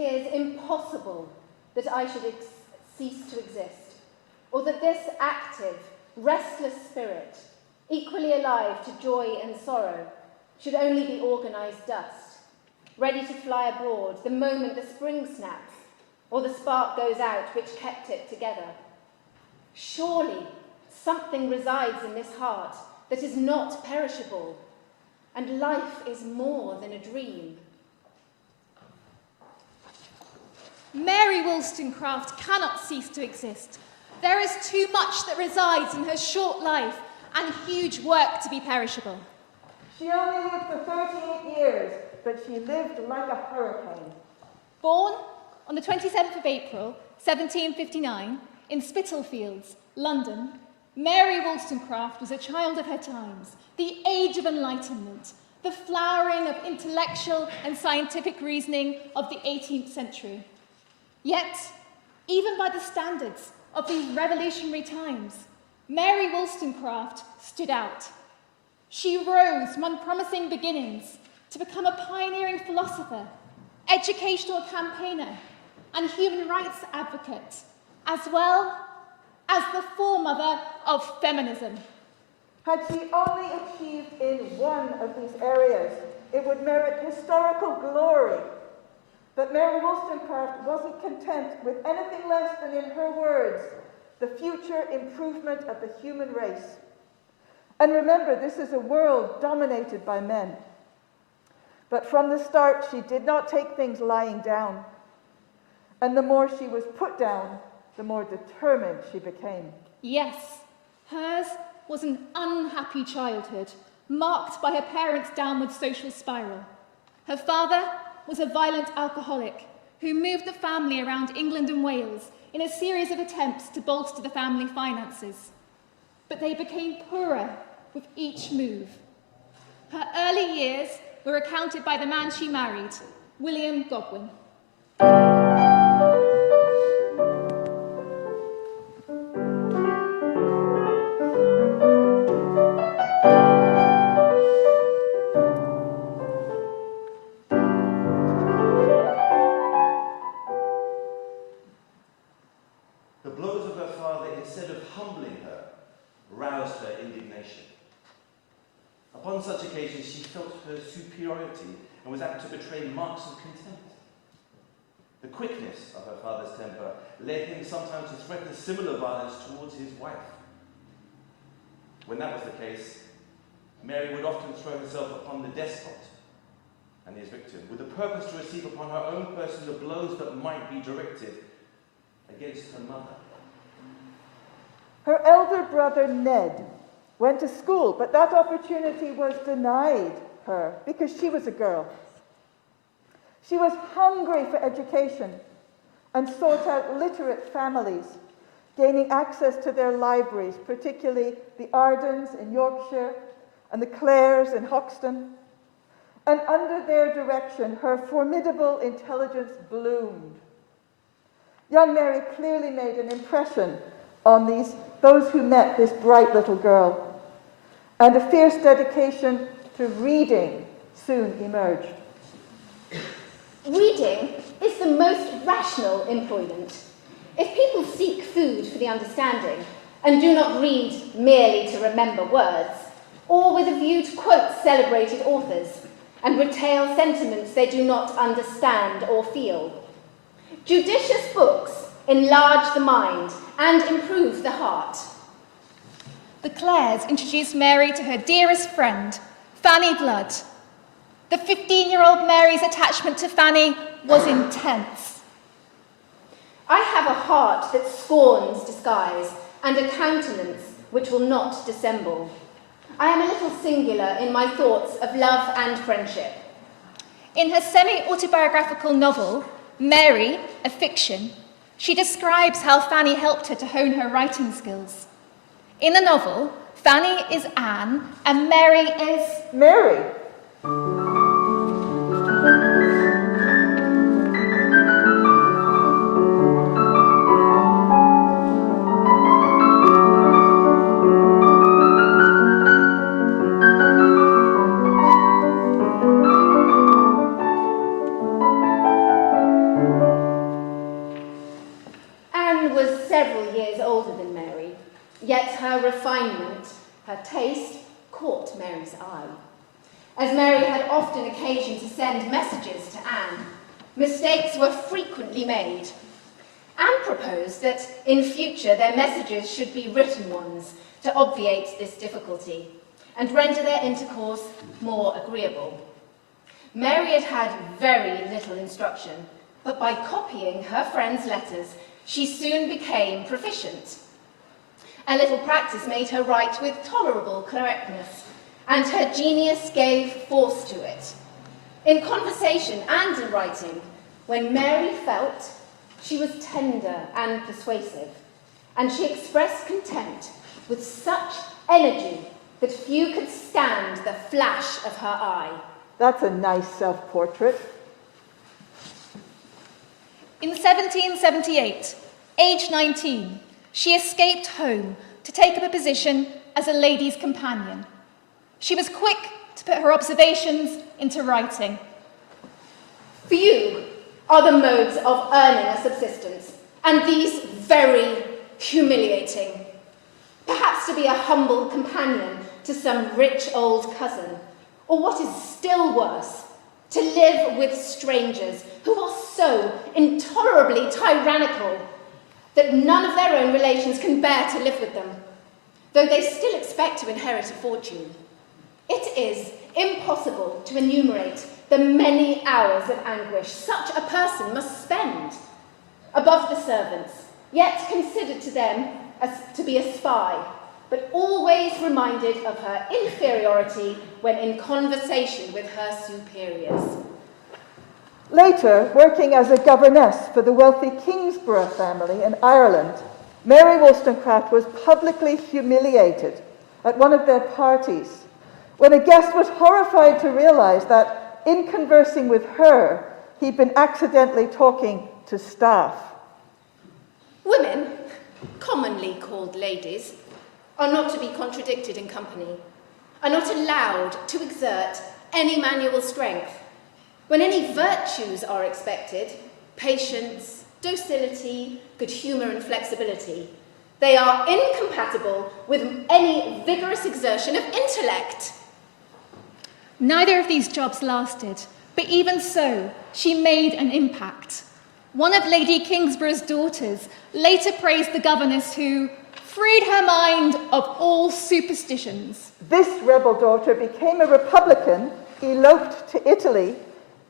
appears impossible that I should cease to exist, or that this active, restless spirit, equally alive to joy and sorrow, should only be organised dust, ready to fly abroad the moment the spring snaps, or the spark goes out which kept it together. Surely something resides in this heart that is not perishable, and life is more than a dream. Mary Wollstonecraft cannot cease to exist. There is too much that resides in her short life and huge work to be perishable. She only lived for 38 years, but she lived like a hurricane. Born on the 27th of April, 1759, in Spitalfields, London, Mary Wollstonecraft was a child of her times, the age of enlightenment, the flowering of intellectual and scientific reasoning of the 18th century. Yet, even by the standards of these revolutionary times, Mary Wollstonecraft stood out. She rose from unpromising beginnings to become a pioneering philosopher, educational campaigner, and human rights advocate, as well as the foremother of feminism. Had she only achieved in one of these areas, it would merit historical glory. But Mary Wollstonecraft wasn't content with anything less than, in her words, the future improvement of the human race. And remember, this is a world dominated by men. But from the start, she did not take things lying down. And the more she was put down, the more determined she became. Yes, hers was an unhappy childhood, marked by her parents' downward social spiral. Her father was a violent alcoholic who moved the family around England and Wales in a series of attempts to bolster the family finances. But they became poorer with each move. Her early years were recounted by the man she married, William Godwin. On such occasions, she felt her superiority and was apt to betray marks of contempt. The quickness of her father's temper led him sometimes to threaten similar violence towards his wife. When that was the case, Mary would often throw herself upon the despot and his victim, with the purpose to receive upon her own person the blows that might be directed against her mother. Her elder brother, Ned, went to school, but that opportunity was denied her because she was a girl. She was hungry for education and sought out literate families, gaining access to their libraries, particularly the Ardens in Yorkshire and the Clares in Hoxton. And under their direction, her formidable intelligence bloomed. Young Mary clearly made an impression on those who met this bright little girl. And a fierce dedication to reading soon emerged. Reading is the most rational employment. If people seek food for the understanding and do not read merely to remember words, or with a view to quote celebrated authors and retail sentiments they do not understand or feel, judicious books enlarge the mind and improve the heart. The Clares introduced Mary to her dearest friend, Fanny Blood. The 15-year-old Mary's attachment to Fanny was intense. I have a heart that scorns disguise and a countenance which will not dissemble. I am a little singular in my thoughts of love and friendship. In her semi-autobiographical novel, Mary, a Fiction, she describes how Fanny helped her to hone her writing skills. In the novel, Fanny is Anne and Mary is... Mary. was several years older than Mary, yet her refinement, her taste, caught Mary's eye. As Mary had often occasion to send messages to Anne, mistakes were frequently made. Anne proposed that in future their messages should be written ones to obviate this difficulty and render their intercourse more agreeable. Mary had had very little instruction, but by copying her friends' letters, she soon became proficient. A little practice made her write with tolerable correctness, and her genius gave force to it. In conversation and in writing, when Mary felt, she was tender and persuasive, and she expressed contempt with such energy that few could stand the flash of her eye. That's a nice self-portrait. In 1778, aged 19, she escaped home to take up a position as a lady's companion. She was quick to put her observations into writing. Few are the modes of earning a subsistence, and these very humiliating. Perhaps to be a humble companion to some rich old cousin, or what is still worse, to live with strangers who are so intolerably tyrannical that none of their own relations can bear to live with them, though they still expect to inherit a fortune. It is impossible to enumerate the many hours of anguish such a person must spend above the servants, yet considered to them as to be a spy, but always reminded of her inferiority when in conversation with her superiors. Later, working as a governess for the wealthy Kingsborough family in Ireland, Mary Wollstonecraft was publicly humiliated at one of their parties when a guest was horrified to realize that in conversing with her, he'd been accidentally talking to staff. Women, commonly called ladies, are not to be contradicted in company, are not allowed to exert any manual strength. When any virtues are expected, patience, docility, good humour and flexibility, they are incompatible with any vigorous exertion of intellect. Neither of these jobs lasted, but even so, she made an impact. One of Lady Kingsborough's daughters later praised the governess who freed her mind of all superstitions. This rebel daughter became a Republican, eloped to Italy,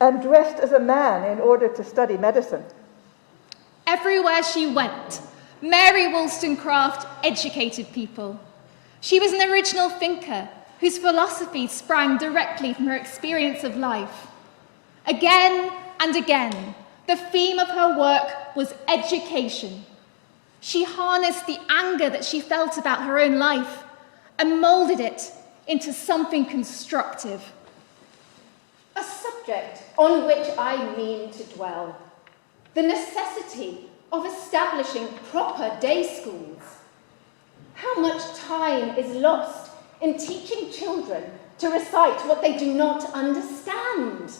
and dressed as a man in order to study medicine. Everywhere she went, Mary Wollstonecraft educated people. She was an original thinker whose philosophy sprang directly from her experience of life. Again and again, the theme of her work was education. She harnessed the anger that she felt about her own life and moulded it into something constructive. A subject on which I mean to dwell, the necessity of establishing proper day schools. How much time is lost in teaching children to recite what they do not understand?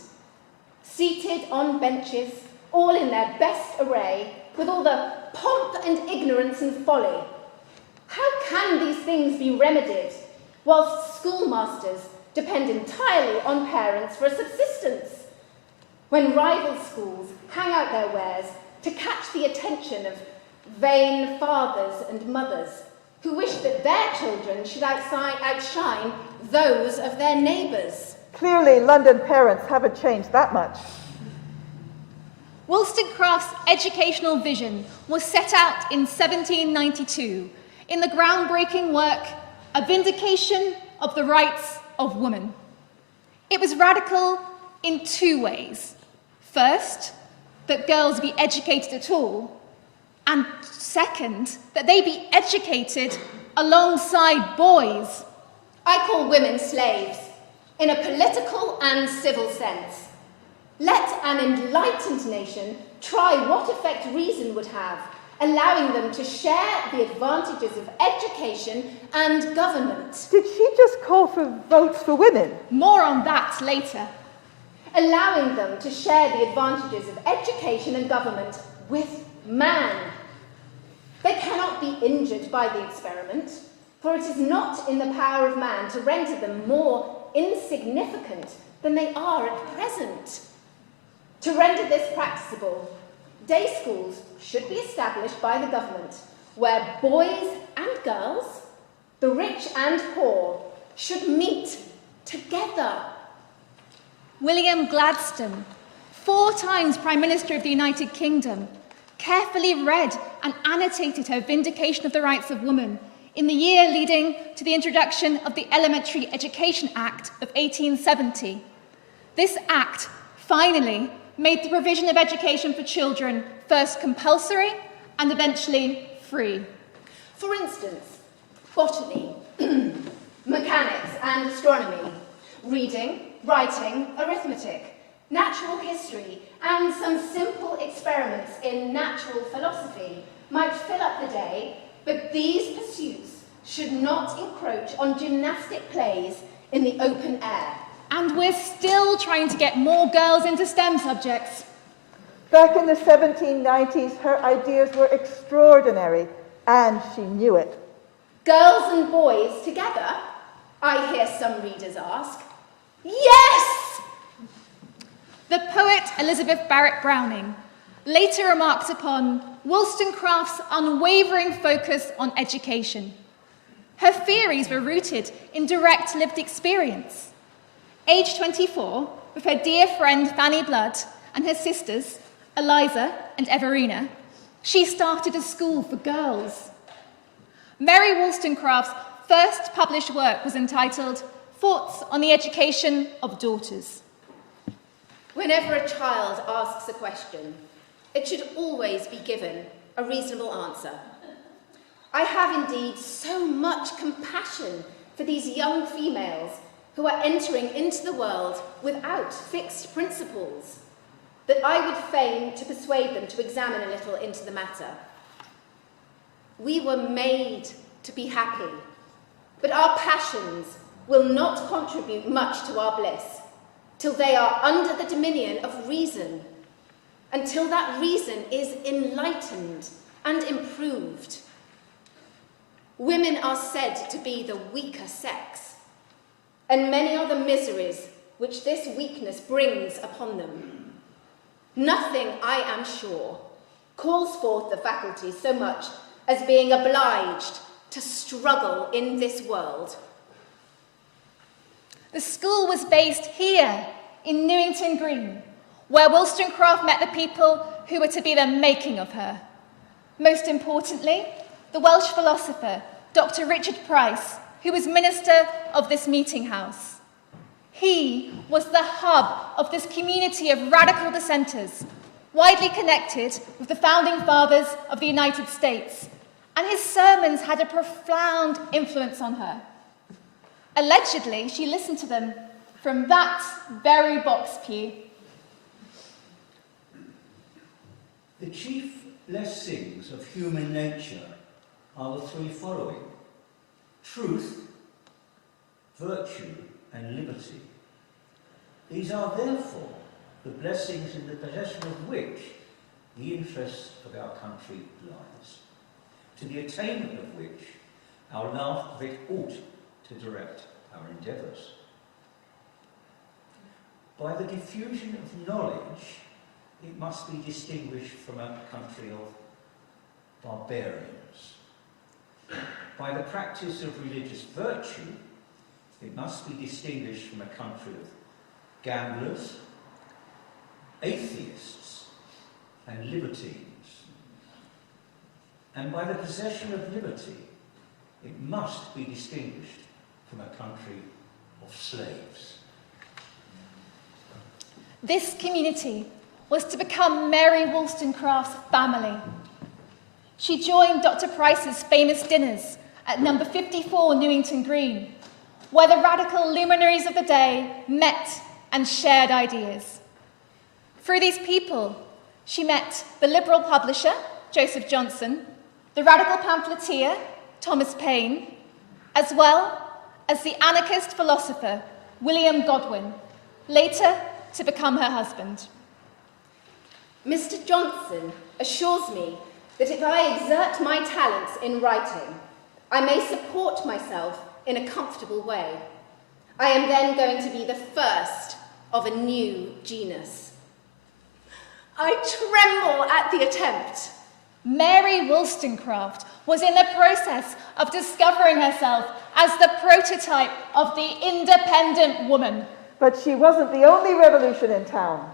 Seated on benches, all in their best array, with all the pomp and ignorance and folly. How can these things be remedied whilst schoolmasters depend entirely on parents for a subsistence? When rival schools hang out their wares to catch the attention of vain fathers and mothers who wish that their children should outshine those of their neighbours. Clearly, London parents haven't changed that much. Wollstonecraft's educational vision was set out in 1792 in the groundbreaking work, A Vindication of the Rights of Woman. It was radical in two ways. First, that girls be educated at all, and second, that they be educated alongside boys. I call women slaves, in a political and civil sense. Let an enlightened nation try what effect reason would have, allowing them to share the advantages of education and government. Did she just call for votes for women? More on that later. Allowing them to share the advantages of education and government with man. They cannot be injured by the experiment, for it is not in the power of man to render them more insignificant than they are at present. To render this practicable, day schools should be established by the government, where boys and girls, the rich and poor, should meet together. William Gladstone, 4 times Prime Minister of the United Kingdom, carefully read and annotated her Vindication of the Rights of Woman in the year leading to the introduction of the Elementary Education Act of 1870. This act finally made the provision of education for children first compulsory and eventually free. For instance, botany, mechanics and astronomy, reading, writing, arithmetic, natural history, and some simple experiments in natural philosophy might fill up the day, but these pursuits should not encroach on gymnastic plays in the open air. And we're still trying to get more girls into STEM subjects. Back in the 1790s, her ideas were extraordinary, and she knew it. Girls and boys together? I hear some readers ask. Yes! The poet Elizabeth Barrett Browning later remarked upon Wollstonecraft's unwavering focus on education. Her theories were rooted in direct lived experience. Aged 24, with her dear friend Fanny Blood and her sisters, Eliza and Everina, she started a school for girls. Mary Wollstonecraft's first published work was entitled Thoughts on the Education of Daughters. Whenever a child asks a question, it should always be given a reasonable answer. I have indeed so much compassion for these young females who are entering into the world without fixed principles, that I would fain to persuade them to examine a little into the matter. We were made to be happy, but our passions will not contribute much to our bliss till they are under the dominion of reason, until that reason is enlightened and improved. Women are said to be the weaker sex, and many are the miseries which this weakness brings upon them. Nothing, I am sure, calls forth the faculties so much as being obliged to struggle in this world. The school was based here in Newington Green, where Wollstonecraft met the people who were to be the making of her. Most importantly, the Welsh philosopher, Dr. Richard Price, who was minister of this meeting house. He was the hub of this community of radical dissenters, widely connected with the founding fathers of the United States, and his sermons had a profound influence on her. Allegedly, she listened to them from that very box pew. The chief blessings of human nature are the 3 following: truth, virtue, and liberty. These are therefore the blessings in the possession of which the interests of our country lies, to the attainment of which our love of it ought to direct our endeavours. By the diffusion of knowledge, it must be distinguished from a country of barbarians. By the practice of religious virtue, it must be distinguished from a country of gamblers, atheists, and libertines. And by the possession of liberty, it must be distinguished from a country of slaves. This community was to become Mary Wollstonecraft's family. She joined Dr. Price's famous dinners at number 54 Newington Green, where the radical luminaries of the day met and shared ideas. Through these people, she met the liberal publisher, Joseph Johnson, the radical pamphleteer, Thomas Paine, as well as the anarchist philosopher, William Godwin, later to become her husband. Mr. Johnson assures me that if I exert my talents in writing, I may support myself in a comfortable way. I am then going to be the first of a new genus. I tremble at the attempt. Mary Wollstonecraft was in the process of discovering herself as the prototype of the independent woman. But she wasn't the only revolution in town.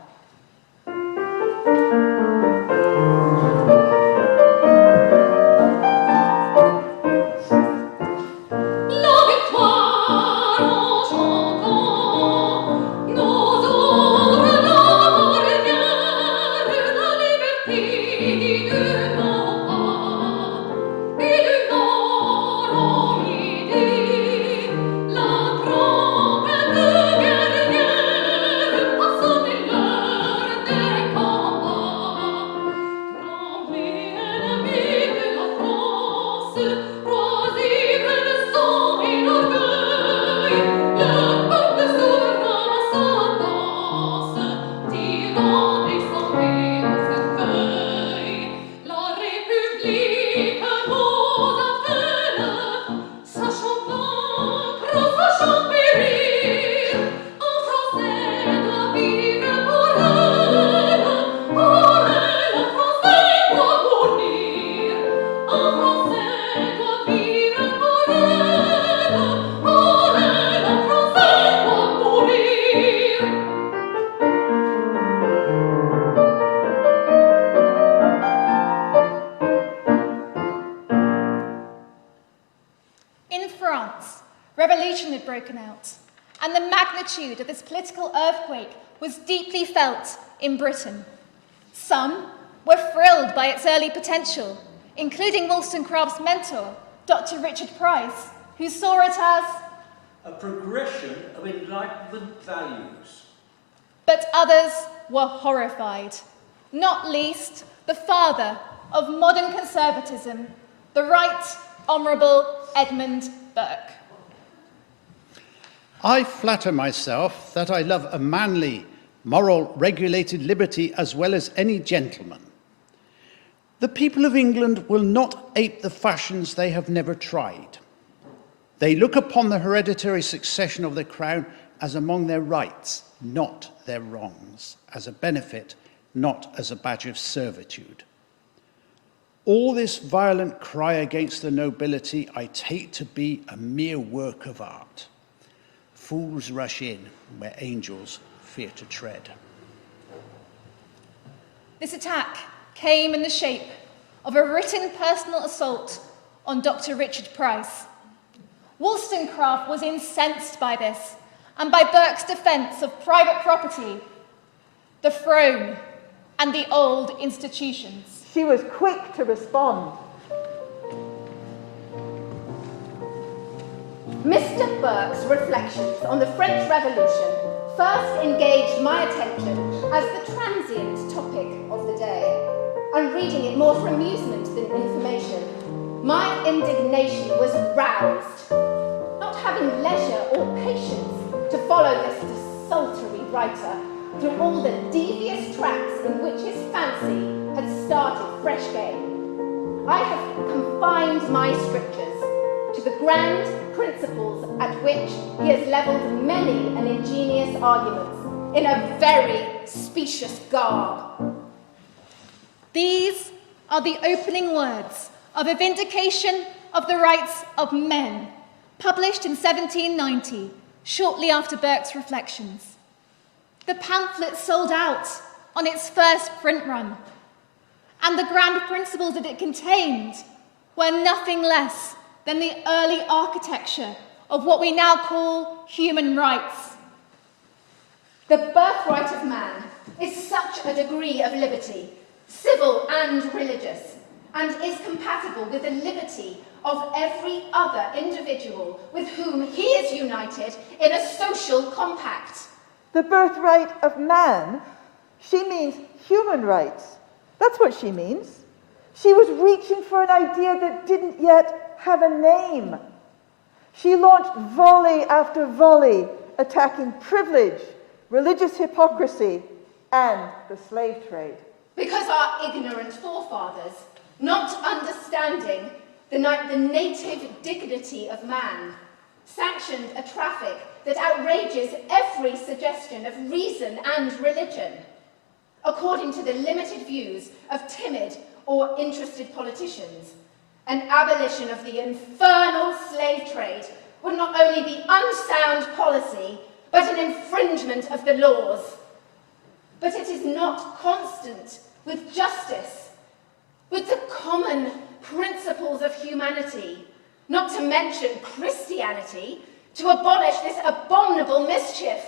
Revolution had broken out, and the magnitude of this political earthquake was deeply felt in Britain. Some were thrilled by its early potential, including Wollstonecraft's mentor, Dr. Richard Price, who saw it as a progression of Enlightenment values. But others were horrified, not least the father of modern conservatism, the Right Honourable Edmund Burke. I flatter myself that I love a manly, moral, regulated liberty as well as any gentleman. The people of England will not ape the fashions they have never tried. They look upon the hereditary succession of the crown as among their rights, not their wrongs, as a benefit, not as a badge of servitude. All this violent cry against the nobility I take to be a mere work of art. Fools rush in where angels fear to tread. This attack came in the shape of a written personal assault on Dr. Richard Price. Wollstonecraft was incensed by this and by Burke's defence of private property, the throne, and the old institutions. She was quick to respond. Mr. Burke's reflections on the French Revolution first engaged my attention as the transient topic of the day, and reading it more for amusement than information, my indignation was roused. Not having leisure or patience to follow this desultory writer through all the devious tracks in which his fancy had started fresh game, I have confined my strictures to the grand principles at which he has levelled many an ingenious argument in a very specious garb. These are the opening words of a Vindication of the Rights of Men, published in 1790, shortly after Burke's Reflections. The pamphlet sold out on its first print run, and the grand principles that it contained were nothing less than the early architecture of what we now call human rights. The birthright of man is such a degree of liberty, civil and religious, and is compatible with the liberty of every other individual with whom he is united in a social compact. The birthright of man? She means human rights. That's what she means. She was reaching for an idea that didn't yet have a name. She launched volley after volley, attacking privilege, religious hypocrisy, and the slave trade. Because our ignorant forefathers, not understanding the native dignity of man, sanctioned a traffic that outrages every suggestion of reason and religion, according to the limited views of timid or interested politicians. An abolition of the infernal slave trade would not only be unsound policy, but an infringement of the laws. But it is not constant with justice, with the common principles of humanity, not to mention Christianity, to abolish this abominable mischief.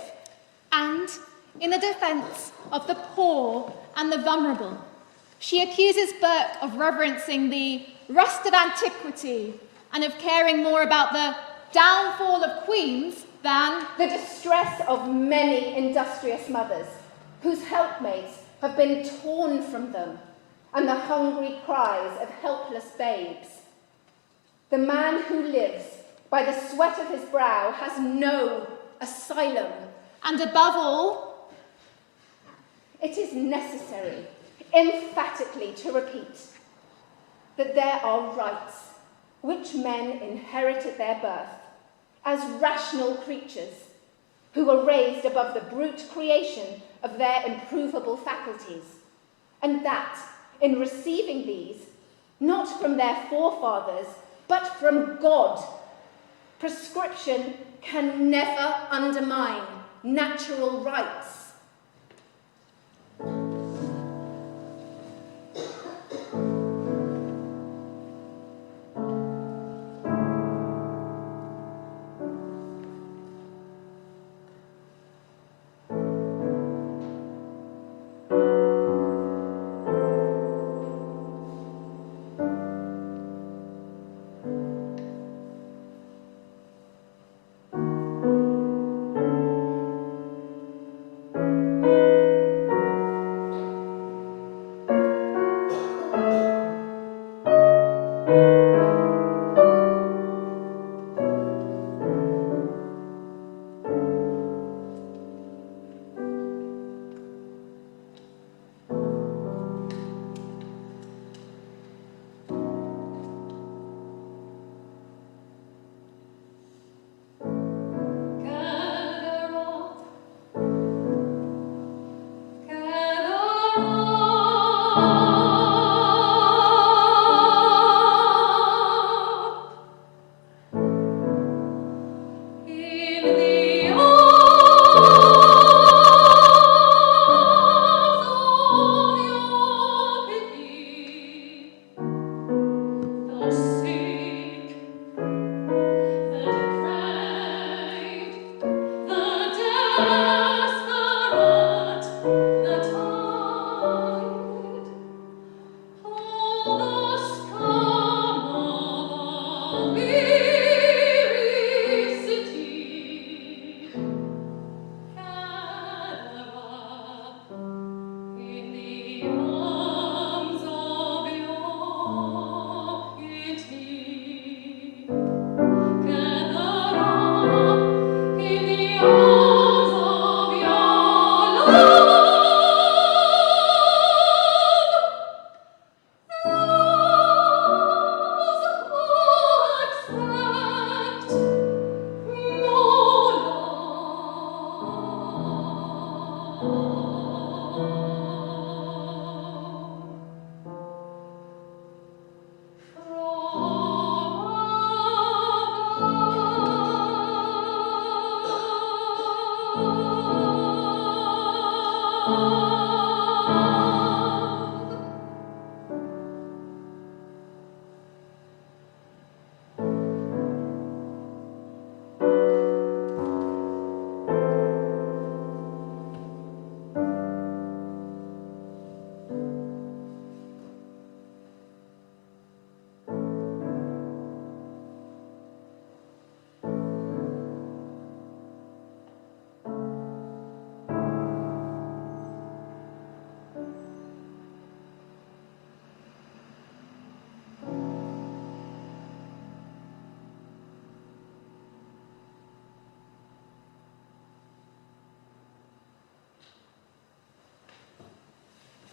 And in the defence of the poor and the vulnerable, she accuses Burke of reverencing the rust of antiquity and of caring more about the downfall of queens than the distress of many industrious mothers whose helpmates have been torn from them and the hungry cries of helpless babes. The man who lives by the sweat of his brow has no asylum. And above all, it is necessary emphatically to repeat that there are rights which men inherit at their birth as rational creatures who are raised above the brute creation of their improvable faculties, and that in receiving these, not from their forefathers, but from God, prescription can never undermine natural rights.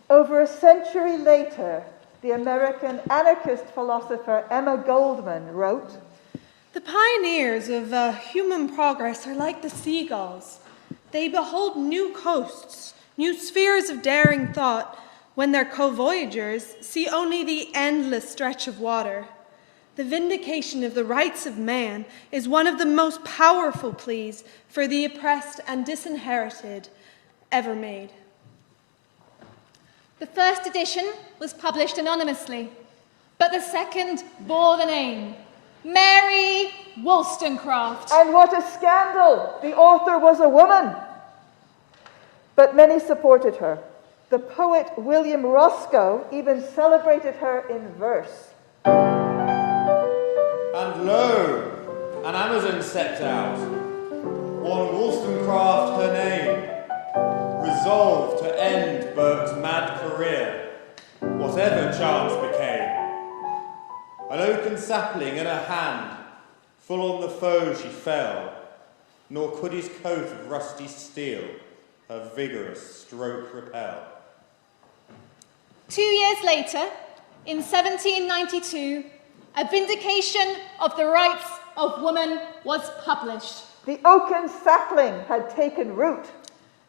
Over a century later, the American anarchist philosopher Emma Goldman wrote, "The pioneers of human progress are like the seagulls. They behold new coasts, new spheres of daring thought, when their co-voyagers see only the endless stretch of water. The vindication of the rights of man is one of the most powerful pleas for the oppressed and disinherited ever made." The first edition was published anonymously, but the second bore the name Mary Wollstonecraft. And what a scandal! The author was a woman. But many supported her. The poet William Roscoe even celebrated her in verse. And lo, an Amazon stepped out, on Wollstonecraft her name, resolved to end Burke's mad career, whatever chance became. An oaken sapling in her hand, full on the foe she fell, nor could his coat of rusty steel her vigorous stroke repel. 2 years later, in 1792, a Vindication of the Rights of Woman was published. The oaken sapling had taken root.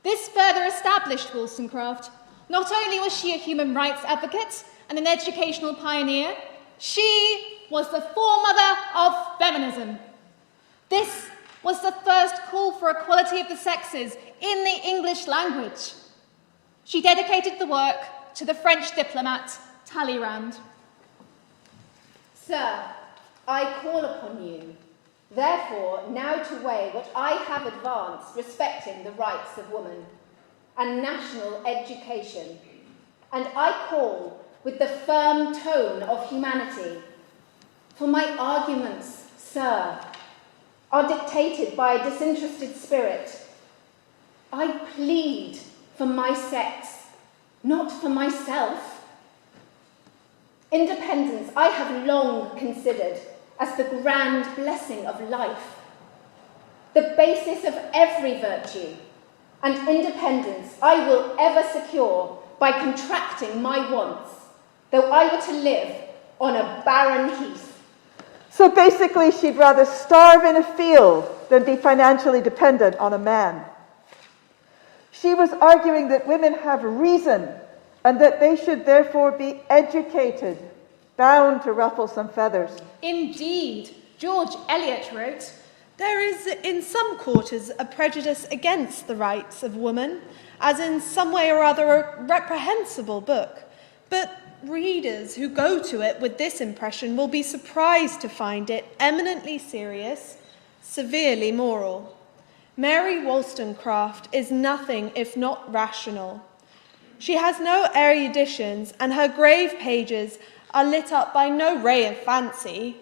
This further established Wollstonecraft. Not only was she a human rights advocate and an educational pioneer, she was the foremother of feminism. This was the first call for equality of the sexes in the English language. She dedicated the work to the French diplomat Talleyrand. Sir, I call upon you, therefore, now to weigh what I have advanced respecting the rights of woman and national education, and I call with the firm tone of humanity, for my arguments, sir, are dictated by a disinterested spirit. I plead for my sex, not for myself. Independence I have long considered as the grand blessing of life, the basis of every virtue, and independence I will ever secure by contracting my wants, though I were to live on a barren heath. So basically, she'd rather starve in a field than be financially dependent on a man. She was arguing that women have reason and that they should therefore be educated, bound to ruffle some feathers. Indeed, George Eliot wrote, "There is in some quarters a prejudice against the rights of woman, as in some way or other a reprehensible book. But readers who go to it with this impression will be surprised to find it eminently serious, severely moral. Mary Wollstonecraft is nothing if not rational. She has no eruditions, and her grave pages are lit up by no ray of fancy.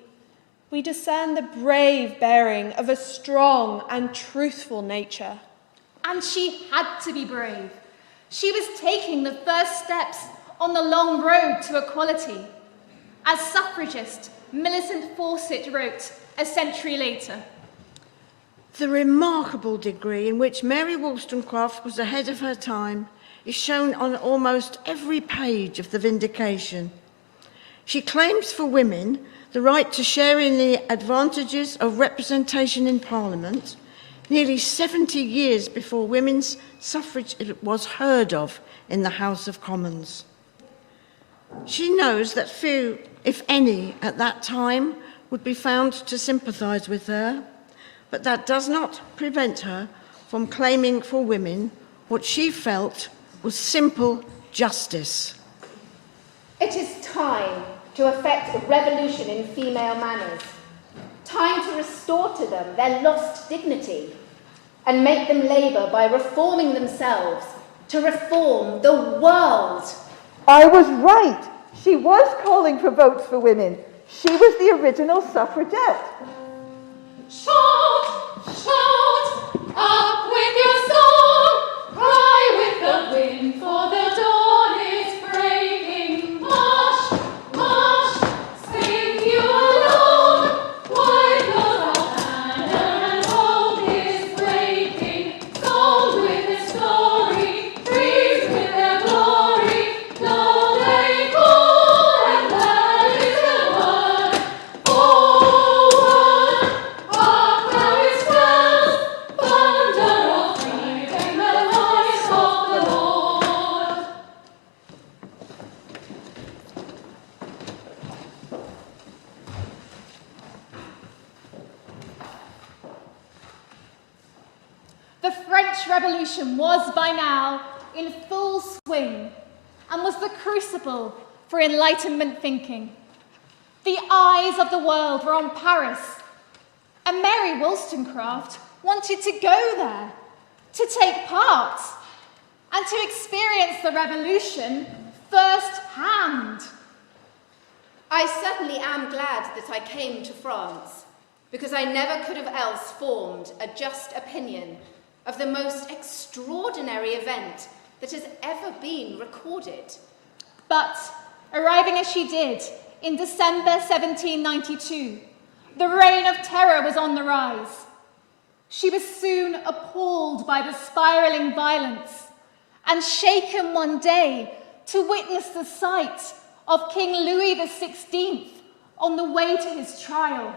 We discern the brave bearing of a strong and truthful nature." and she had to be brave. She was taking the first steps on the long road to equality. As suffragist Millicent Fawcett wrote a century later, "The remarkable degree in which Mary Wollstonecraft was ahead of her time is shown on almost every page of the Vindication. She claims for women the right to share in the advantages of representation in Parliament, nearly 70 years before women's suffrage was heard of in the House of Commons. She knows that few, if any, at that time would be found to sympathise with her, but that does not prevent her from claiming for women what she felt was simple justice." It is time to effect a revolution in female manners, time to restore to them their lost dignity, and make them labour by reforming themselves to reform the world. I was right. She was calling for votes for women. She was the original suffragette. shout, shout, up with your song, cry with the wind, for the dawn is breaking. March, march, sing you along, while your banner and hope is breaking. Gold with its glory, trees with their glory, though they call the French Revolution was by now in full swing and was the crucible for Enlightenment thinking. The eyes of the world were on Paris, and Mary Wollstonecraft wanted to go there, to take part, and to experience the revolution firsthand. I certainly am glad that I came to France, because I never could have else formed a just opinion of the most extraordinary event that has ever been recorded. But, arriving as she did in December 1792, the reign of terror was on the rise. She was soon appalled by the spiralling violence and shaken one day to witness the sight of King Louis XVI on the way to his trial.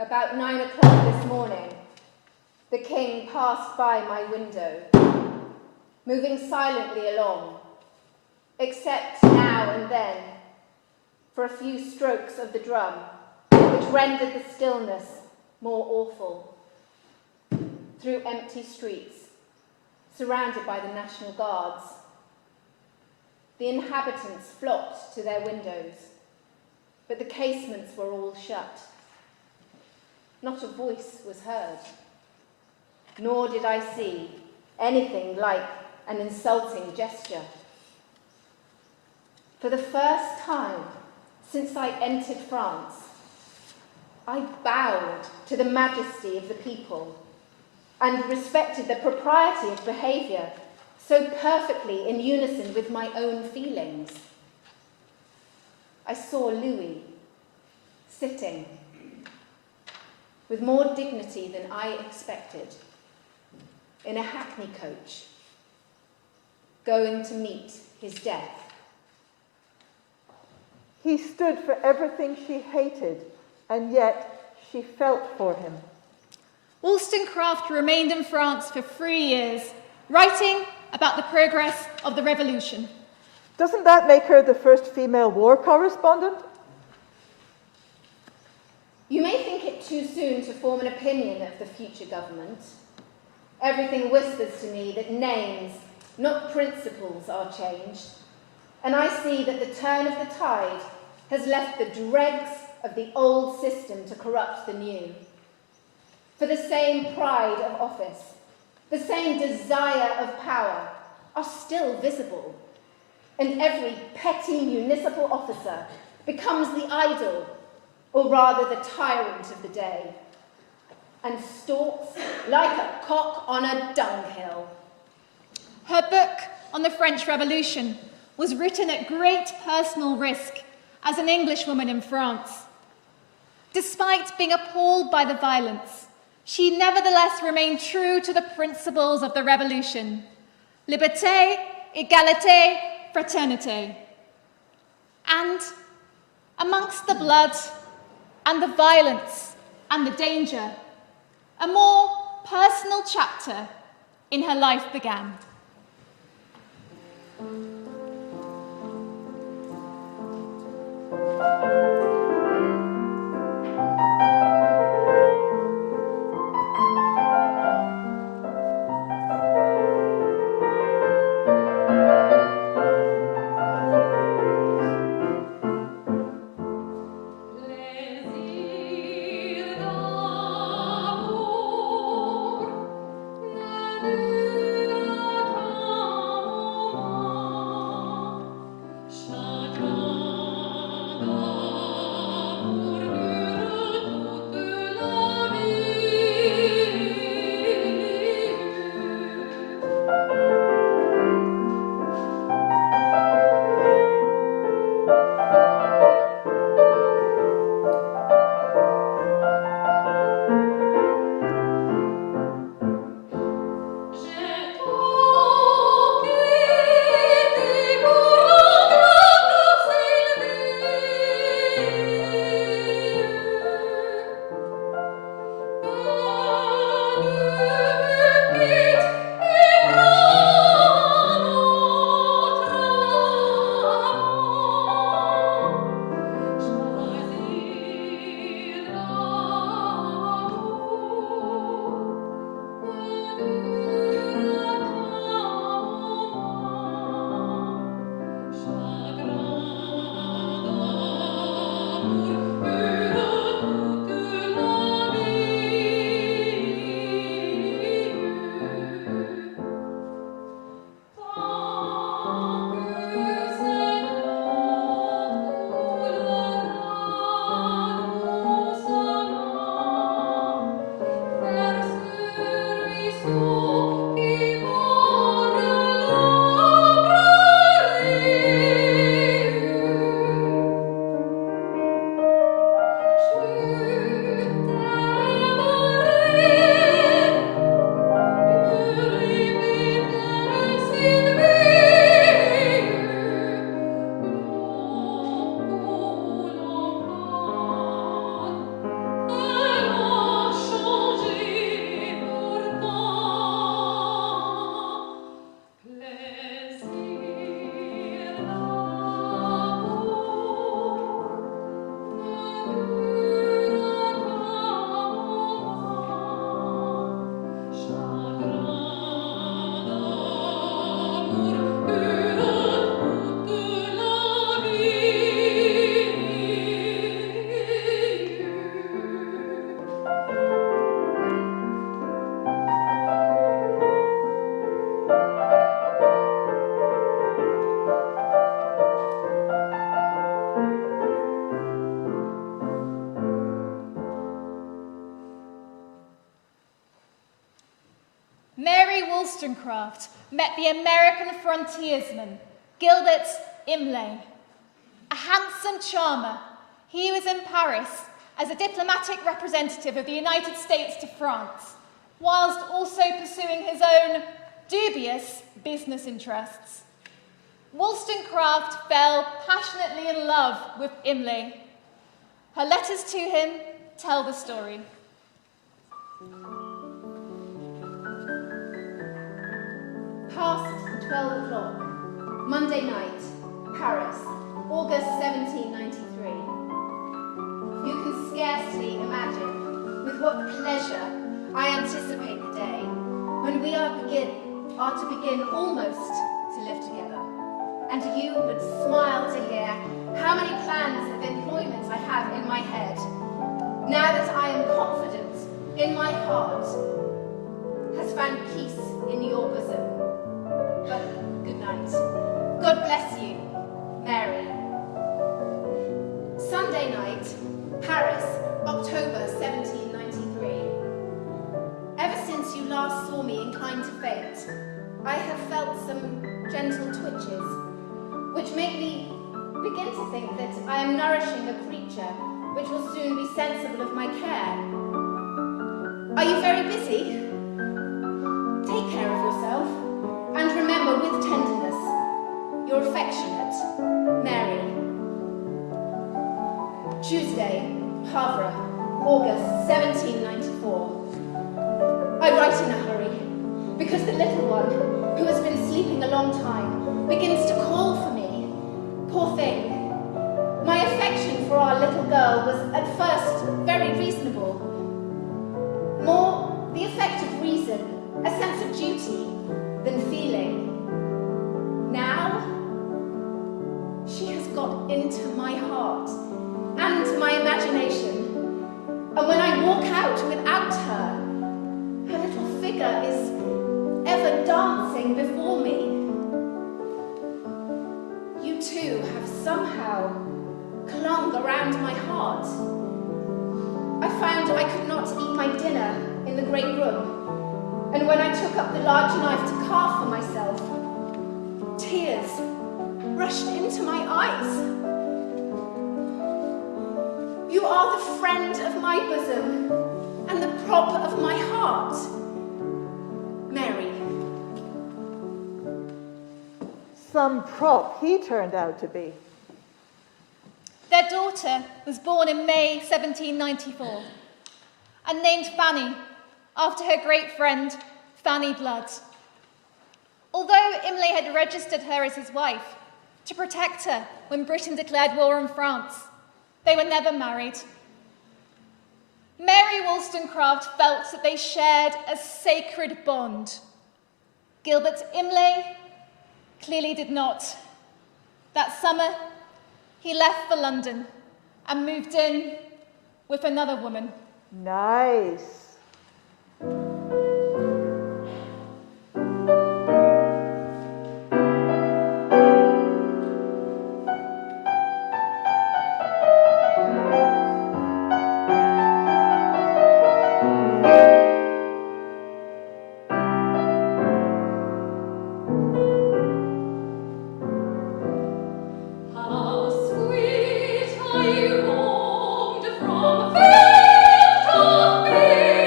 About 9 o'clock this morning, the king passed by my window, moving silently along, except now and then for a few strokes of the drum, which rendered the stillness more awful. Through empty streets, surrounded by the National Guards, the inhabitants flocked to their windows, but the casements were all shut. Not a voice was heard, nor did I see anything like an insulting gesture. For the first time since I entered France, I bowed to the majesty of the people and respected the propriety of behaviour so perfectly in unison with my own feelings. I saw Louis sitting with more dignity than I expected, in a hackney coach, going to meet his death. He stood for everything she hated, and yet she felt for him. Wollstonecraft remained in France for 3 years, writing about the progress of the revolution. Doesn't that make her the first female war correspondent? You may think it too soon to form an opinion of the future government. Everything whispers to me that names, not principles, are changed, and I see that the turn of the tide has left the dregs of the old system to corrupt the new. For the same pride of office, the same desire of power are still visible, and every petty municipal officer becomes the idol, or rather the tyrant of the day, and stalks like a cock on a dunghill. Her book on the French Revolution was written at great personal risk as an Englishwoman in France. Despite being appalled by the violence, she nevertheless remained true to the principles of the revolution: liberté, égalité, fraternité. And amongst the blood and the violence and the danger, a more personal chapter in her life began. Oh Wollstonecraft met the American frontiersman, Gilbert Imlay. A handsome charmer, he was in Paris as a diplomatic representative of the United States to France, whilst also pursuing his own dubious business interests. Wollstonecraft fell passionately in love with Imlay. Her letters to him tell the story. Past 12 o'clock, Monday night, Paris, August 1793. You can scarcely imagine with what pleasure I anticipate the day when we are to begin almost to live together, and you would smile to hear how many plans of employment I have in my head, now that I am confident in my heart has found peace in your bosom. But good night. God bless you, Mary. Sunday night, Paris, October 1793. Ever since you last saw me inclined to faint, I have felt some gentle twitches, which make me begin to think that I am nourishing a creature which will soon be sensible of my care. Are you very busy? Take care of yourself, and remember with tenderness, your affectionate Mary. Tuesday, Havre, August 1794. I write in a hurry, because the little one, who has been sleeping a long time, begins to call for me. Poor thing. My affection for our little girl was at first very reasonable. More the effect of reason, a sense of duty, than feeling. Now, she has got into my heart and my imagination, and when I walk out without her, her little figure is ever dancing before me. You too have somehow clung around my heart. I found I could not eat my dinner in the great room, and when I took up the large knife to carve for myself, tears rushed into my eyes. You are the friend of my bosom and the prop of my heart, Mary. Some prop he turned out to be. Their daughter was born in May 1794 and named Fanny after her great friend, Fanny Blood. Although Imlay had registered her as his wife to protect her when Britain declared war on France, they were never married. Mary Wollstonecraft felt that they shared a sacred bond. Gilbert Imlay clearly did not. That summer, he left for London and moved in with another woman. Nice. Sweet I roamed from field to field.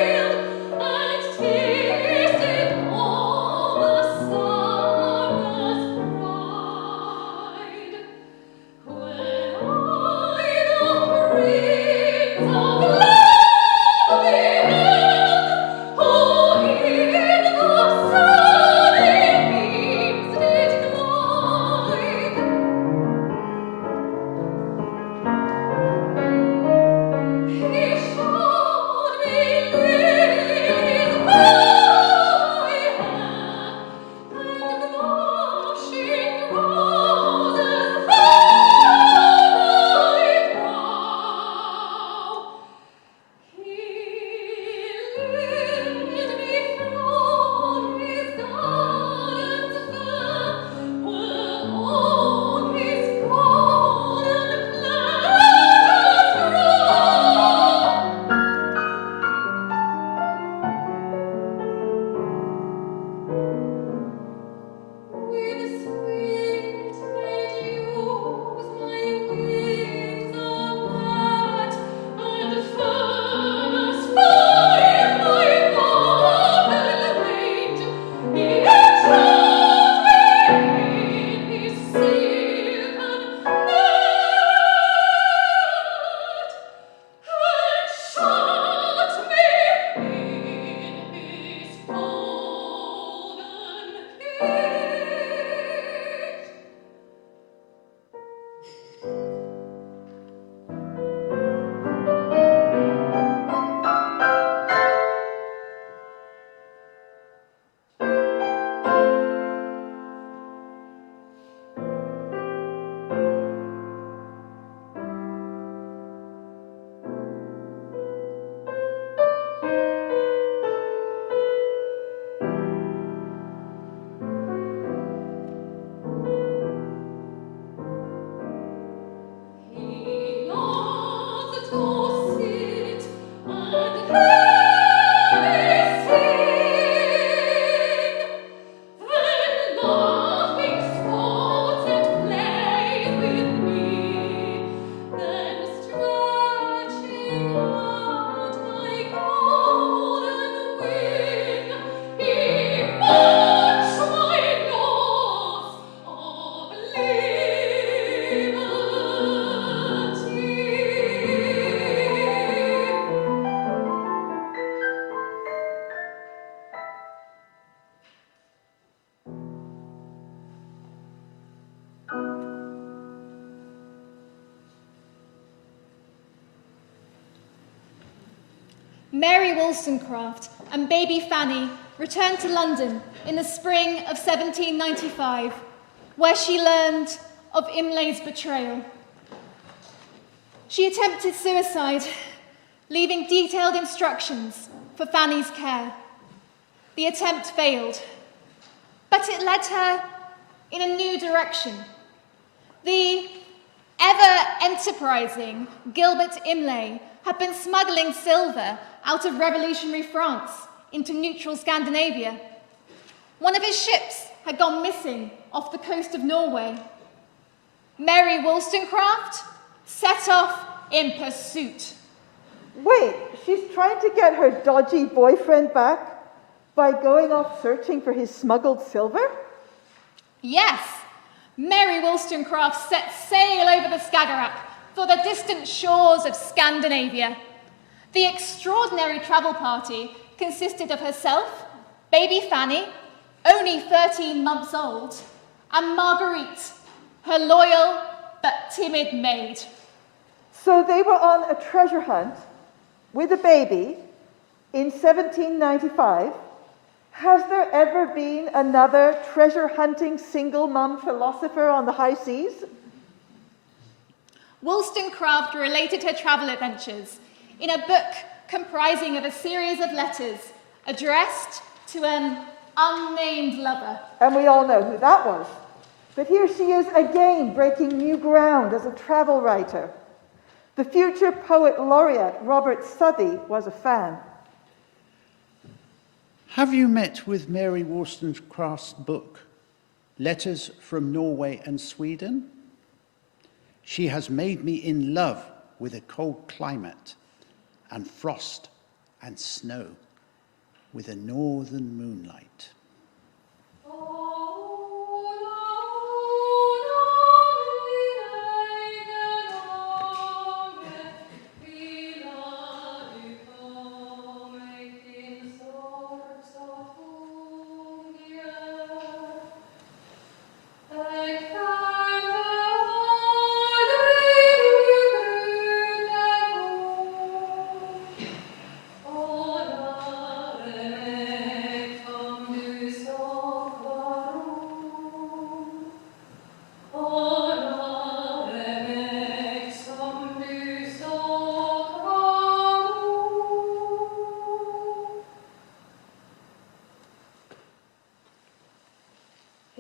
Mary Wollstonecraft and baby Fanny returned to London in the spring of 1795, where she learned of Imlay's betrayal. She attempted suicide, leaving detailed instructions for Fanny's care. The attempt failed, but it led her in a new direction. The ever-enterprising Gilbert Imlay had been smuggling silver out of revolutionary France into neutral Scandinavia. One of his ships had gone missing off the coast of Norway. Mary Wollstonecraft set off in pursuit. Wait, she's trying to get her dodgy boyfriend back by going off searching for his smuggled silver? Yes, Mary Wollstonecraft set sail over the Skagerrak for the distant shores of Scandinavia. The extraordinary travel party consisted of herself, baby Fanny, only 13 months old, and Marguerite, her loyal but timid maid. So they were on a treasure hunt with a baby in 1795. Has there ever been another treasure-hunting single-mum philosopher on the high seas? Wollstonecraft related her travel adventures in a book comprising of a series of letters addressed to an unnamed lover. And we all know who that was. But here she is again breaking new ground as a travel writer. The future poet laureate Robert Southey was a fan. Have you met with Mary Wollstonecraft's book, Letters from Norway and Sweden? She has made me in love with a cold climate and frost and snow with a northern moonlight.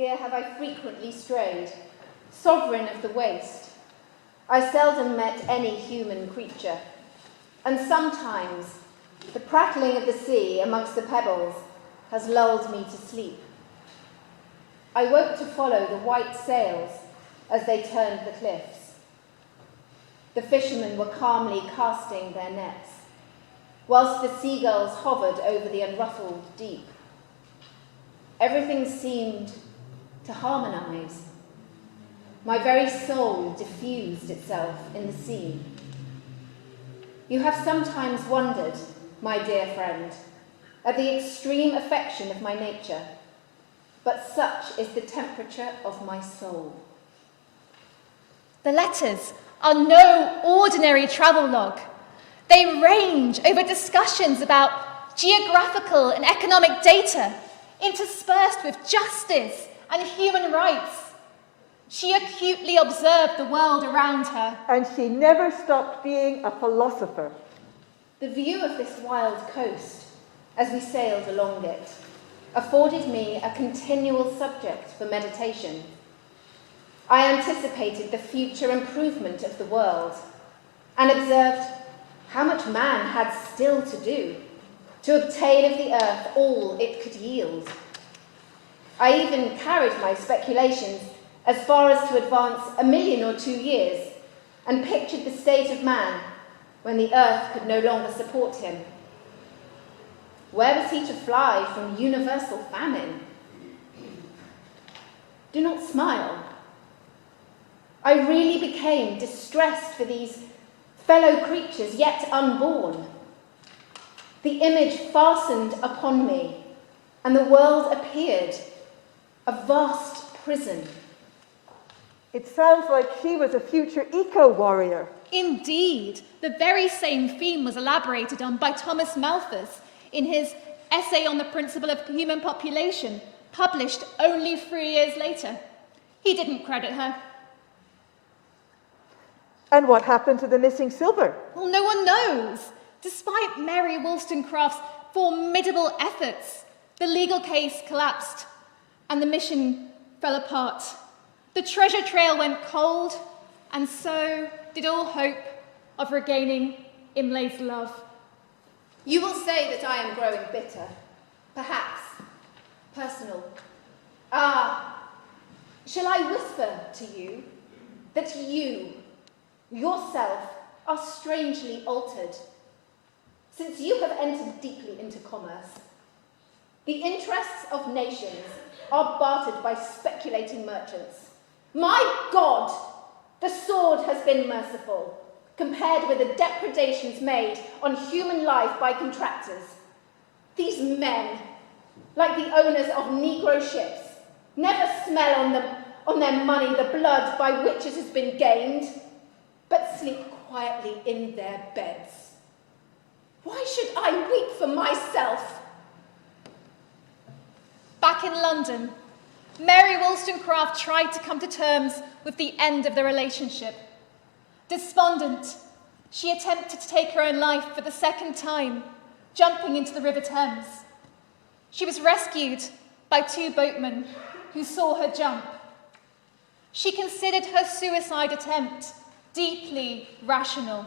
Here have I frequently strayed, sovereign of the waste. I seldom met any human creature, and sometimes the prattling of the sea amongst the pebbles has lulled me to sleep. I woke to follow the white sails as they turned the cliffs. The fishermen were calmly casting their nets, whilst the seagulls hovered over the unruffled deep. Everything seemed to harmonise. My very soul diffused itself in the scene. You have sometimes wondered, my dear friend, at the extreme affection of my nature, but such is the temperature of my soul. The letters are no ordinary travelogue. They range over discussions about geographical and economic data, interspersed with justice and human rights. She acutely observed the world around her. And she never stopped being a philosopher. The view of this wild coast, as we sailed along it, afforded me a continual subject for meditation. I anticipated the future improvement of the world and observed how much man had still to do to obtain of the earth all it could yield. I even carried my speculations as far as to advance 1 million or 2 years and pictured the state of man when the earth could no longer support him. Where was he to fly from universal famine? Do not smile. I really became distressed for these fellow creatures yet unborn. The image fastened upon me, and the world appeared a vast prison. It sounds like she was a future eco-warrior. Indeed, the very same theme was elaborated on by Thomas Malthus in his Essay on the Principle of Human Population, published only 3 years later. He didn't credit her. And what happened to the missing silver? Well, no one knows. Despite Mary Wollstonecraft's formidable efforts, the legal case collapsed and the mission fell apart. The treasure trail went cold, and so did all hope of regaining Imlay's love. You will say that I am growing bitter, perhaps personal. Shall I whisper to you that you, yourself, are strangely altered, since you have entered deeply into commerce? The interests of nations are bartered by speculating merchants. My God, the sword has been merciful, compared with the depredations made on human life by contractors. These men, like the owners of Negro ships, never smell on their money the blood by which it has been gained, but sleep quietly in their beds. Why should I weep for myself? Back in London, Mary Wollstonecraft tried to come to terms with the end of the relationship. Despondent, she attempted to take her own life for the second time, jumping into the River Thames. She was rescued by 2 boatmen who saw her jump. She considered her suicide attempt deeply rational.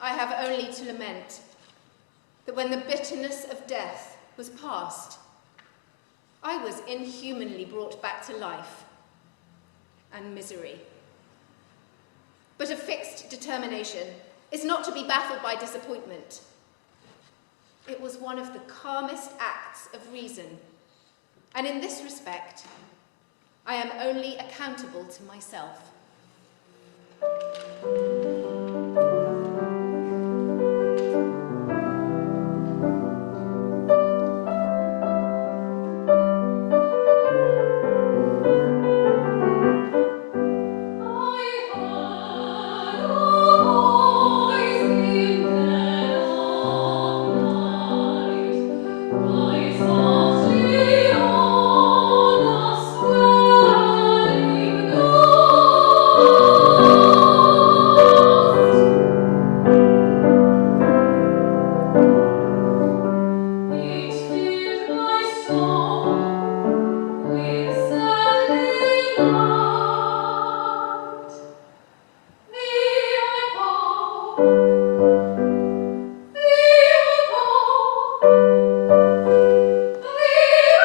I have only to lament that when the bitterness of death was past, I was inhumanly brought back to life and misery. But a fixed determination is not to be baffled by disappointment. It was one of the calmest acts of reason, and in this respect, I am only accountable to myself.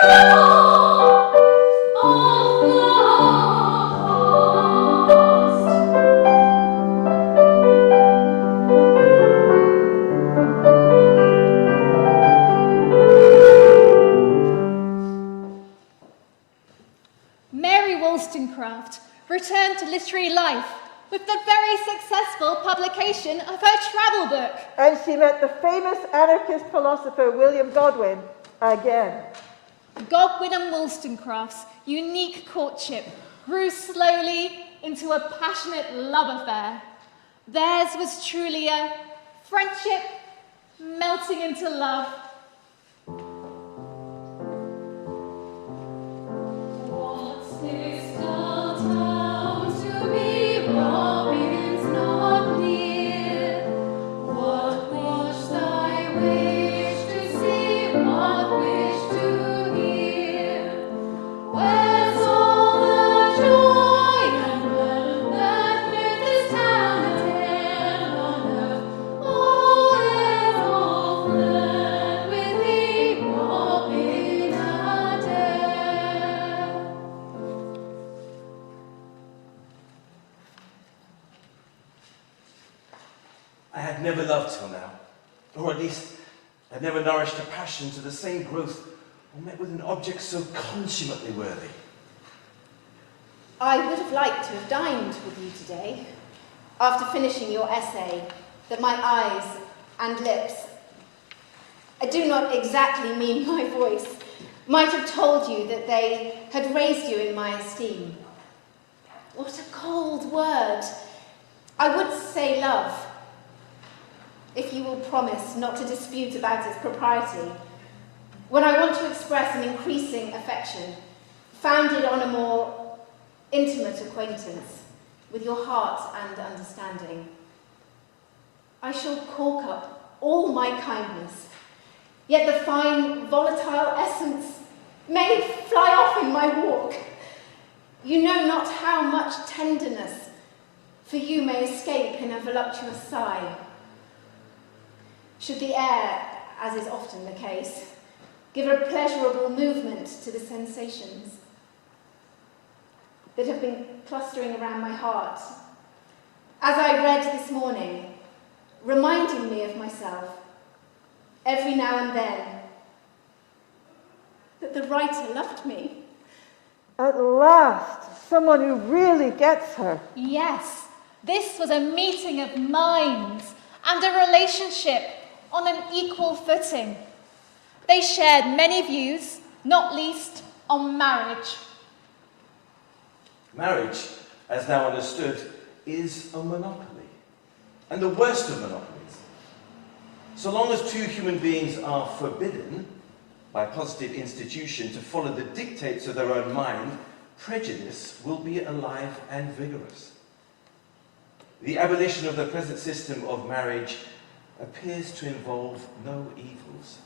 Mary Wollstonecraft returned to literary life with the very successful publication of her travel book. And she met the famous anarchist philosopher William Godwin again. Godwin and Wollstonecraft's unique courtship grew slowly into a passionate love affair. Theirs was truly a friendship melting into love. What's this dull town to me? Robin's not near. What wish thy wish to see? What wish to hear? Where's all the joy and mirth that with this town attend on earth? All is all fled with thee, Robin Adair. I had never loved till now, or at least had never nourished a passion to the same growth or met with an object so consummately worthy. I would have liked to have dined with you today, after finishing your essay, that my eyes and lips, I do not exactly mean my voice, might have told you that they had raised you in my esteem. What a cold word! I would say love, if you will promise not to dispute about its propriety, when I want to express an increasing affection, founded on a more intimate acquaintance with your heart and understanding. I shall cork up all my kindness, yet the fine, volatile essence may fly off in my walk. You know not how much tenderness for you may escape in a voluptuous sigh. Should the air, as is often the case, give a pleasurable movement to the sensations that have been clustering around my heart, as I read this morning, reminding me of myself, every now and then, that the writer loved me. At last, someone who really gets her. Yes, this was a meeting of minds and a relationship on an equal footing. They shared many views, not least on marriage. Marriage, as now understood, is a monopoly, and the worst of monopolies. So long as two human beings are forbidden, by positive institution, to follow the dictates of their own mind, prejudice will be alive and vigorous. The abolition of the present system of marriage appears to involve no evils.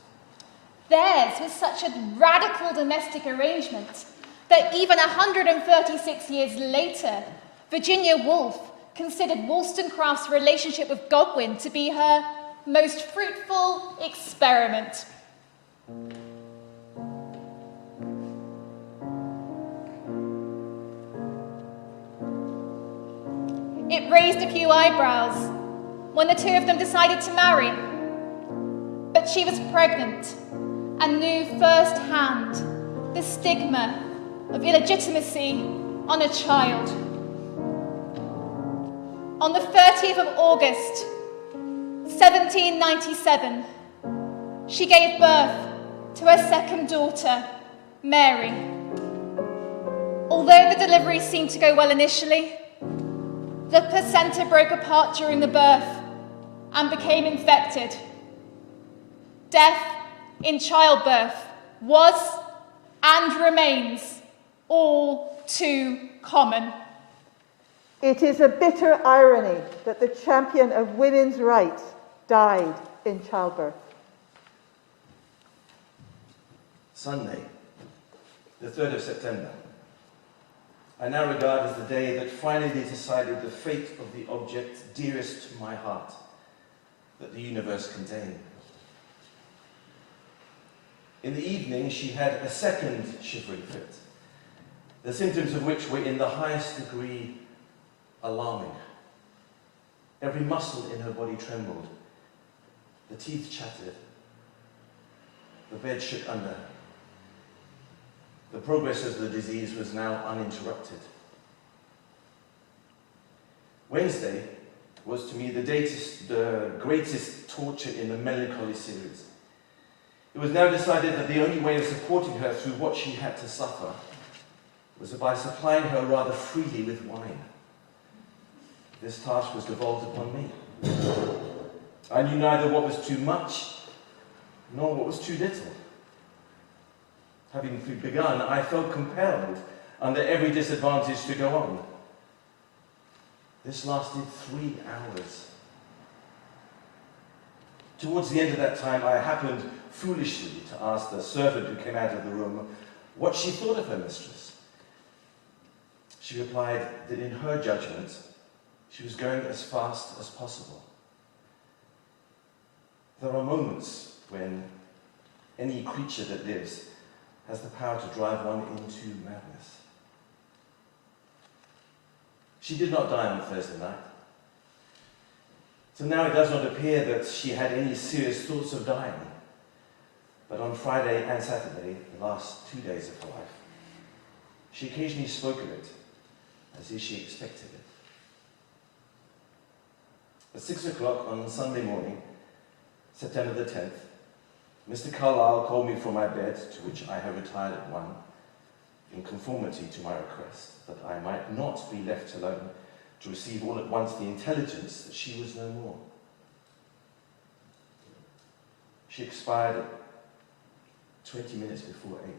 Theirs was such a radical domestic arrangement that even 136 years later, Virginia Woolf considered Wollstonecraft's relationship with Godwin to be her most fruitful experiment. It raised a few eyebrows when the two of them decided to marry. But she was pregnant and knew firsthand the stigma of illegitimacy on a child. On the 30th of August, 1797, she gave birth to her second daughter, Mary. Although the delivery seemed to go well initially, the placenta broke apart during the birth and became infected. Death in childbirth was and remains all too common. It is a bitter irony that the champion of women's rights died in childbirth. Sunday, the 3rd of September, I now regard as the day that finally decided the fate of the object dearest to my heart, that the universe contained. In the evening, she had a second shivering fit, the symptoms of which were in the highest degree alarming. Every muscle in her body trembled. The teeth chattered. The bed shook under her. The progress of the disease was now uninterrupted. Wednesday was to me the greatest torture in the melancholy series. It was now decided that the only way of supporting her through what she had to suffer was by supplying her rather freely with wine. This task was devolved upon me. I knew neither what was too much nor what was too little. Having begun, I felt compelled, under every disadvantage, to go on. This lasted 3 hours. Towards the end of that time, I happened foolishly to ask the servant who came out of the room what she thought of her mistress. She replied that in her judgment, she was going as fast as possible. There are moments when any creature that lives has the power to drive one into madness. She did not die on Thursday night. So now it does not appear that she had any serious thoughts of dying. But on Friday and Saturday, the last 2 days of her life, she occasionally spoke of it as if she expected it. At 6 o'clock on Sunday morning, September the 10th, Mr. Carlyle called me from my bed, to which I had retired at 1, in conformity to my request that I might not be left alone to receive all at once the intelligence that she was no more. She expired at 20 minutes before 8.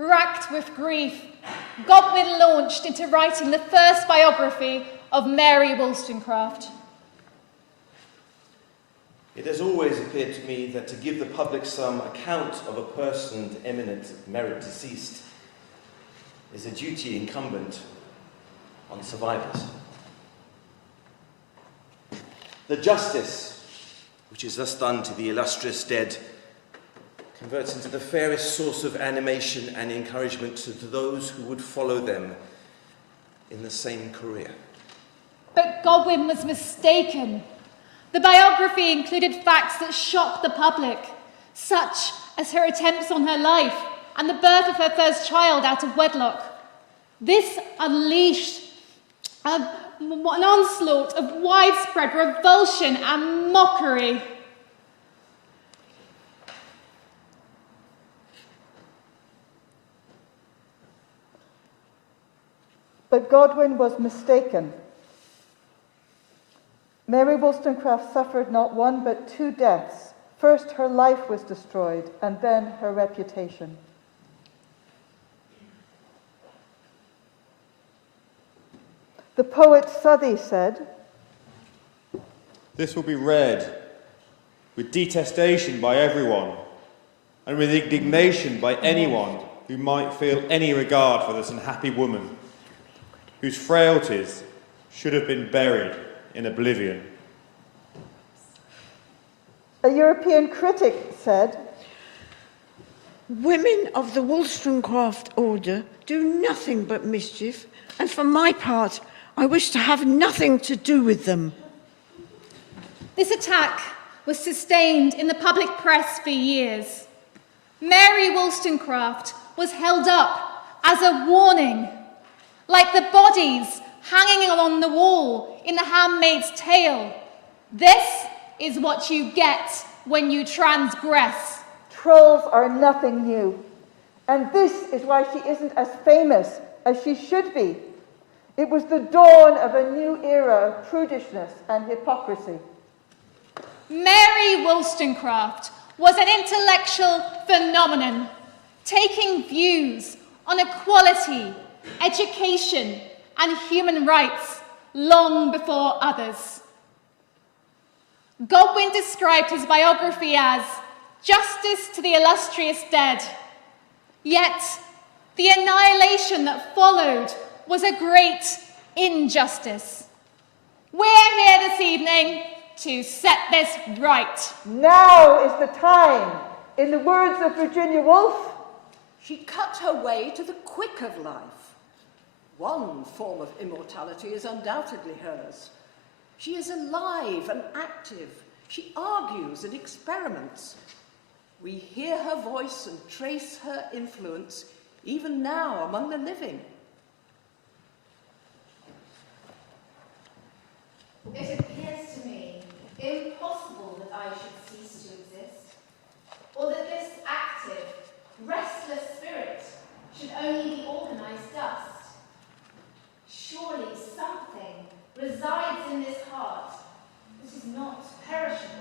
Racked with grief, Godwin launched into writing the first biography of Mary Wollstonecraft. It has always appeared to me that to give the public some account of a person of eminent merit deceased is a duty incumbent on survivors. The justice which is thus done to the illustrious dead converts into the fairest source of animation and encouragement to those who would follow them in the same career. But Godwin was mistaken. The biography included facts that shocked the public, such as her attempts on her life and the birth of her first child out of wedlock. This unleashed an onslaught of widespread revulsion and mockery. But Godwin was mistaken. Mary Wollstonecraft suffered not one but 2 deaths. First, her life was destroyed, and then her reputation. The poet Southey said, "This will be read with detestation by everyone, and with indignation by anyone who might feel any regard for this unhappy woman, whose frailties should have been buried in oblivion." A European critic said, "Women of the Wollstonecraft order do nothing but mischief, and for my part, I wish to have nothing to do with them." This attack was sustained in the public press for years. Mary Wollstonecraft was held up as a warning, like the bodies hanging along the wall in The Handmaid's Tale. This is what you get when you transgress. trolls are nothing new. And this is why she isn't as famous as she should be. It was the dawn of a new era of prudishness and hypocrisy. Mary Wollstonecraft was an intellectual phenomenon, taking views on equality, education, and human rights long before others. Godwin described his biography as justice to the illustrious dead. Yet, the annihilation that followed was a great injustice. We're here this evening to set this right. Now is the time. In the words of Virginia Woolf, she cut her way to the quick of life. One form of immortality is undoubtedly hers. She is alive and active. She argues and experiments. We hear her voice and trace her influence even now among the living. It appears to me impossible that I should cease to exist, or that this active, restless spirit should only be organized dust. Surely something resides in this heart that is not perishable.